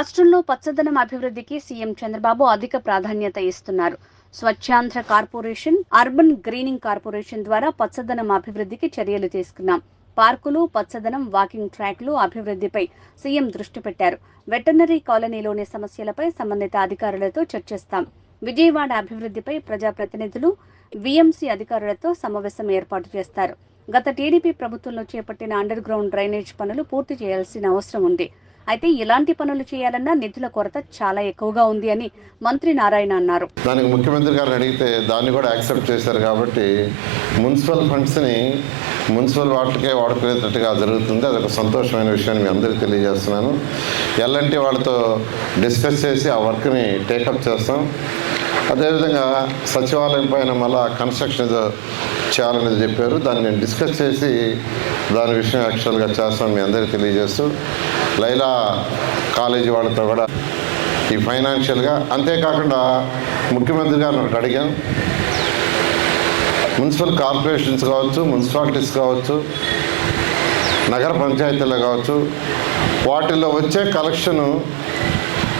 రాష్ట్రంలో పచ్చదనం అభివృద్ధికి సీఎం చంద్రబాబు అధిక ప్రాధాన్యత ఇస్తున్నారు. Swachhandhra corporation, urban greening corporation ద్వారా పచ్చదనం అభివృద్ధికి చర్యలు తీసుకున్నాం. పార్కులు, పచ్చదనం, వాకింగ్ ట్రాక్లు అభివృద్ధిపై సీఎం దృష్టి పెట్టారు. వెటర్నరీ కాలనీలోని సమస్యలపై సంబంధిత అధికారులతో చర్చిస్తాం. విజయవాడ అభివృద్ధిపై ప్రజాప్రతినిధులు, వీఎంసీ అధికారులతో సమావేశం ఏర్పాటు చేస్తారు. గత టీడీపీ ప్రభుత్వంలో చేపట్టిన అండర్ గ్రౌండ్ డ్రైనేజ్ పనులు పూర్తి చేయాల్సిన అవసరం ఉంది. అయితే ఇలాంటి పనులు చేయాలన్నా నిధుల కొరత చాలా ఎక్కువగా ఉంది అని మంత్రి నారాయణ అన్నారు. దానికి ముఖ్యమంత్రి గారిని అడిగితే దాన్ని కూడా యాక్సెప్ట్ చేశారు కాబట్టి మున్సిపల్ ఫండ్స్ని మున్సిపల్ వాటికే వాడుకునేటట్టుగా జరుగుతుంది. అదొక సంతోషమైన విషయాన్ని మీ అందరికీ తెలియజేస్తున్నాను. ఎల్ఎన్టీ వాళ్ళతో డిస్కస్ చేసి ఆ వర్క్ని టేకప్ చేస్తాం. అదేవిధంగా సచివాలయం పైన మళ్ళా కన్స్ట్రక్షన్ ఏదో చేయాలనేది చెప్పారు. దాన్ని నేను డిస్కస్ చేసి దాని విషయం యాక్చువల్గా చేస్తాను మీ అందరికీ తెలియజేస్తూ, లైలా కాలేజీ వాళ్ళతో కూడా ఈ ఫైనాన్షియల్గా, అంతేకాకుండా ముఖ్యమంత్రి గారిని ఒకటి అడిగాను. మున్సిపల్ కార్పొరేషన్స్ కావచ్చు, మున్సిపాలిటీస్ కావచ్చు, నగర పంచాయతీలు కావచ్చు, వాటిల్లో వచ్చే కలెక్షను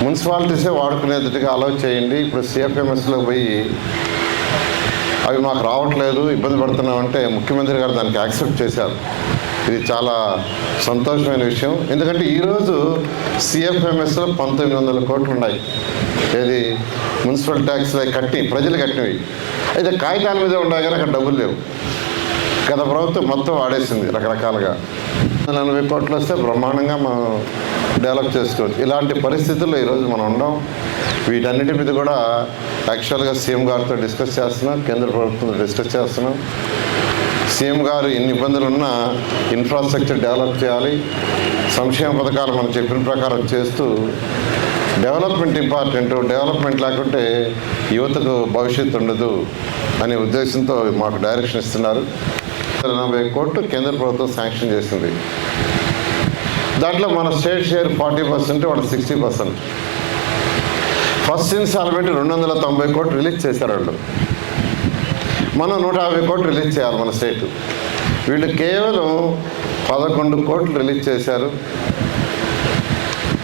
మున్సిపాలిటీసే వాడుకునేటట్టుగా అలౌ చేయండి. ఇప్పుడు సిఎఫ్ఎంఎస్లో పోయి అవి మాకు రావట్లేదు, ఇబ్బంది పడుతున్నామంటే ముఖ్యమంత్రి గారు దానికి యాక్సెప్ట్ చేశారు. ఇది చాలా సంతోషమైన విషయం. ఎందుకంటే ఈరోజు సిఎఫ్ఎంఎస్లో 1900 కోట్లు ఉన్నాయి. ఏది మున్సిపల్ ట్యాక్స్లు కట్టి ప్రజలు కట్టినవి. అయితే కాగితాల మీద ఉన్నాయి కానీ అక్కడ డబ్బులు లేవు. గత ప్రభుత్వం మొత్తం వాడేసింది రకరకాలుగా. 40 కోట్లు వస్తే బ్రహ్మాండంగా మనం డెవలప్ చేసుకోవచ్చు. ఇలాంటి పరిస్థితుల్లో ఈరోజు మనం ఉన్నాం. వీటన్నిటి మీద కూడా యాక్చువల్గా సీఎం గారితో డిస్కస్ చేస్తున్నాం, కేంద్ర ప్రభుత్వంతో డిస్కస్ చేస్తున్నాం. సీఎం గారు ఎన్ని ఇబ్బందులు ఉన్నా ఇన్ఫ్రాస్ట్రక్చర్ డెవలప్ చేయాలి, సంక్షేమ పథకాలు మనం చెప్పిన ప్రకారం చేస్తూ, డెవలప్మెంట్ ఇంపార్టెంట్, డెవలప్మెంట్ లేకుంటే యువతకు భవిష్యత్తు ఉండదు అనే ఉద్దేశంతో మాకు డైరెక్షన్ ఇస్తున్నారు. 40 కోట్లు కేంద్ర ప్రభుత్వం శాంక్షన్ చేసింది. దాంట్లో మన స్టేట్ షేర్ 40%, వాళ్ళు 60%. ఫస్ట్ ఇన్స్టాల్మెంట్ 290 కోట్లు రిలీజ్ చేశారు వాళ్ళు. మనం 150 కోట్లు రిలీజ్ చేయాలి మన స్టేట్. వీళ్ళు కేవలం 11 కోట్లు రిలీజ్ చేశారు.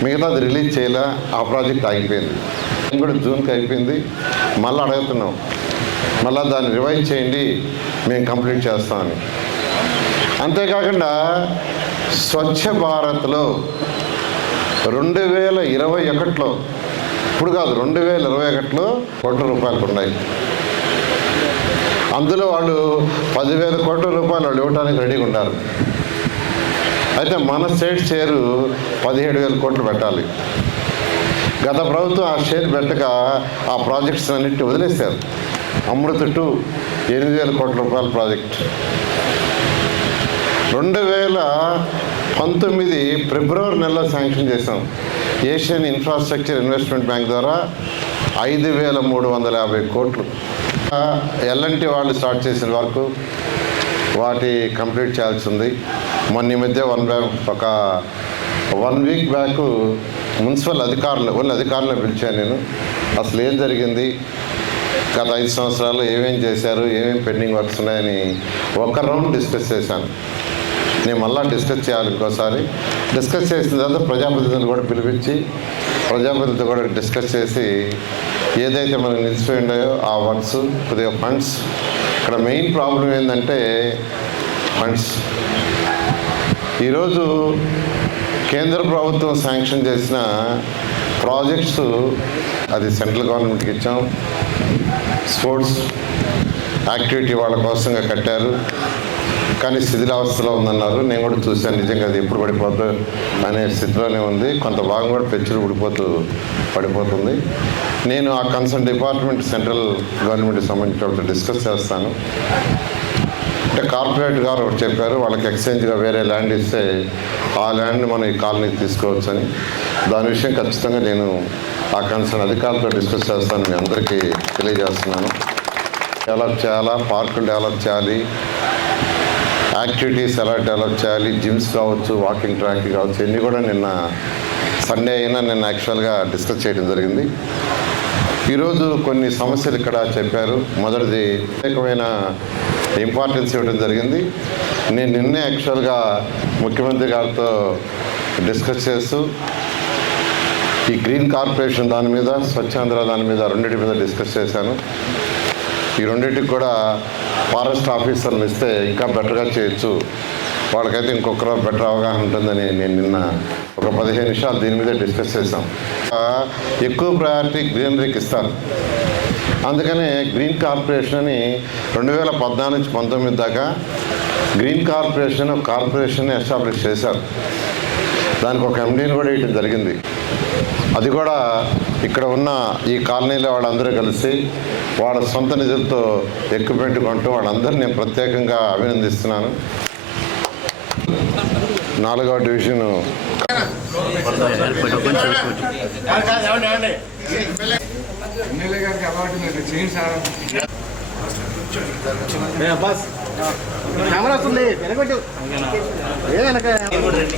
మిగతాది రిలీజ్ చేయలే. ఆ ప్రాజెక్ట్ ఆగిపోయింది. కూడా జూన్కి అయిపోయింది. మళ్ళీ అడుగుతున్నాం, మళ్ళీ దాన్ని రివైజ్ చేయండి, మేము కంప్లీట్ చేస్తామని. అంతేకాకుండా స్వచ్ఛ భారత్లో 2021లో, ఇప్పుడు కాదు 2021లో కోట్ల రూపాయలు ఉన్నాయి. అందులో వాళ్ళు 10,000 కోట్ల రూపాయలు వాళ్ళు ఇవ్వడానికి రెడీగా ఉన్నారు. అయితే మన స్టేట్ షేరు 17,000 కోట్లు పెట్టాలి. గత ప్రభుత్వం ఆ షేర్ పెట్టక ఆ ప్రాజెక్ట్స్ అన్నింటినీ వదిలేశారు. అమృత్ 2 8,000 కోట్ల రూపాయల ప్రాజెక్ట్. 2019 ఫిబ్రవరి నెలలో శాంక్షన్ చేశాం. ఏషియన్ ఇన్ఫ్రాస్ట్రక్చర్ ఇన్వెస్ట్మెంట్ బ్యాంక్ ద్వారా 5,350 కోట్లు. ఎల్ఎన్టీ వాళ్ళు స్టార్ట్ చేసిన వరకు వాటి కంప్లీట్ చేయాల్సి ఉంది. మొన్న ఈ మధ్య ఒక 1 వీక్ బ్యాక్ మున్సిపల్ అధికారులను పిలిచాను నేను. అసలు ఏం జరిగింది, గత 5 సంవత్సరాల్లో ఏమేం చేశారు, ఏమేమి పెండింగ్ వర్క్స్ ఉన్నాయని ఒక రౌండ్ డిస్కస్ చేశాను. నేను మళ్ళీ డిస్కస్ చేయాలి ఇంకోసారి. డిస్కస్ చేసిన తర్వాత ప్రజాప్రతినిధులు కూడా పిలిపించి ప్రజాప్రతినిధులతో కూడా డిస్కస్ చేసి ఏదైతే మనకు నిలిచిపోయి ఉన్నాయో ఆ వర్క్స్, కొద్దిగా ఫండ్స్. ఇక్కడ మెయిన్ ప్రాబ్లం ఏంటంటే ఫండ్స్. ఈరోజు కేంద్ర ప్రభుత్వం శాంక్షన్ చేసిన ప్రాజెక్ట్స్ అది సెంట్రల్ గవర్నమెంట్కి ఇచ్చాం. స్పోర్ట్స్ యాక్టివిటీ వాళ్ళ కోసంగా కట్టారు, కానీ శిథిలావస్థలో ఉందన్నారు. నేను కూడా చూశాను. నిజంగా అది ఎప్పుడు పడిపోతుంది అనే స్థితిలోనే ఉంది. కొంత భాగం కూడా పెచ్చులు పడిపోతుంది. నేను ఆ కన్సర్న్ డిపార్ట్మెంట్ సెంట్రల్ గవర్నమెంట్కి సంబంధించిన డిస్కస్ చేస్తాను. అంటే కార్పొరేట్ గారు ఒకటి చెప్పారు, వాళ్ళకి ఎక్స్చేంజ్గా వేరే ల్యాండ్ ఇస్తే ఆ ల్యాండ్ని మనం ఈ కాలనీకి తీసుకోవచ్చు అని. దాని విషయం ఖచ్చితంగా నేను ఆ కన్సర్న్ అధికారులతో డిస్కస్ చేస్తాను, మీ అందరికీ తెలియజేస్తున్నాను. డెవలప్ చేయాలా, పార్కులు డెవలప్ చేయాలి, యాక్టివిటీస్ ఎలా డెవలప్ చేయాలి, జిమ్స్ కావచ్చు, వాకింగ్ ట్రాక్ కావచ్చు, ఇవన్నీ కూడా నిన్న సండే అయినా నిన్న యాక్చువల్గా డిస్కస్ చేయడం జరిగింది. ఈరోజు కొన్ని సమస్యలు ఇక్కడ చెప్పారు. మొదటిది ప్రత్యేకమైన ఇంపార్టెన్స్ ఇవ్వడం జరిగింది. నేను నిన్నే యాక్చువల్గా ముఖ్యమంత్రి గారితో డిస్కస్ చేస్తూ ఈ గ్రీన్ కార్పొరేషన్ దాని మీద, స్వచ్ఛాంధ్ర దాని మీద, రెండింటి మీద డిస్కస్ చేశాను. ఈ రెండింటికి కూడా ఫారెస్ట్ ఆఫీసర్లు ఇస్తే ఇంకా బెటర్గా చేయొచ్చు, వాళ్ళకైతే ఇంకొకరు బెటర్ అవగాహన ఉంటుందని నేను నిన్న ఒక 15 నిమిషాలు దీని మీద డిస్కస్ చేశాం. ఎక్కువ ప్రయారిటీ గ్రీనరీకి ఇస్తారు. అందుకనే గ్రీన్ కార్పొరేషన్ అని 2014 నుంచి 19 దాకా గ్రీన్ కార్పొరేషన్ ఎస్టాబ్లిష్ చేశారు. దానికి ఒక ఎండీని కూడా వేయడం జరిగింది. అది కూడా ఇక్కడ ఉన్న ఈ కాలనీలో వాళ్ళందరూ కలిసి వాళ్ళ సొంత నిధులతో ఎక్విప్మెంట్ కొంటూ వాళ్ళందరూ నేను ప్రత్యేకంగా అభినందిస్తున్నాను. 4వ డివిజను కెమెరా వస్తుంది వెనకొట్టు వెనక చూడండి